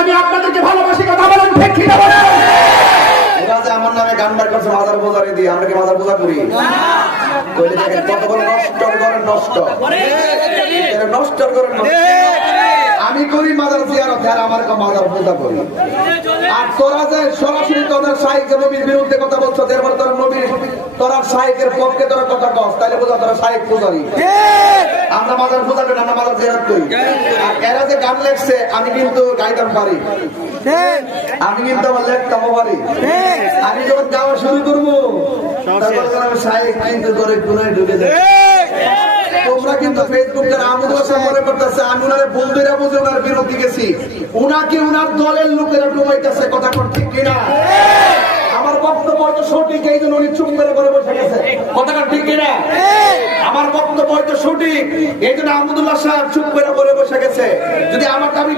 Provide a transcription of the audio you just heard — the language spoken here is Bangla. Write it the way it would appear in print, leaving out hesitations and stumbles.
আমি আপনাদেরকে ভালোবাসি, কথা বলেন ঠিক কি না বলেন? এরা যে আমার নামে গান বার করছে মাজার পূজারি দিয়ে, আমরা কি মাজার পূজা করি? কইলে দেখেন কত বড় নষ্ট করেন, নষ্ট করেন। আমি করি মাজার জিয়ারত, আর আমার মাজার পূজা করি। আর তোরা যে সরাসরি তোদের শাইখ নবীর বিরুদ্ধে কথা বলছো, এরপর তোরা নবীর তোরা শাইখের পক্ষে তোরা কথা কস, তাইলে বোঝা তোরা শাইখ পূজারি। আমরা মাজার পূজা করি, আমরা মাজার জিয়ারত করি। আর এরা যে গান লেখছে, আমি কিন্তু গাইতাম পারি, আমি কিন্তু আমার লেখতামও পারি। আমি যখন গাওয়া শুরু করবো তখন আমি শাইখ কিন্তু করে গুনায় ঢুকে যাই। তোমরা কিন্তু ফেসবুকে আমুদুল্লাহ সাহেব মনে করতেছে আমি ওনারে বন্ধুরা বুঝে ওনার বিরুদ্ধে গেছি, উনাকে ওনার দলের লোকেরা ডুবাইতেছে, কথা ঠিক কিনা? আমার বক্তব্য হয়তো সঠিক, এই জন্য উনি চুপ করে বসে গেছে, কথা ঠিক কিনা? আমার বক্তব্য হয়তো সঠিক, এই জন্য আমুদুল্লাহ সাহেব চুপ করে বসে গেছে। যদি আমার দাবি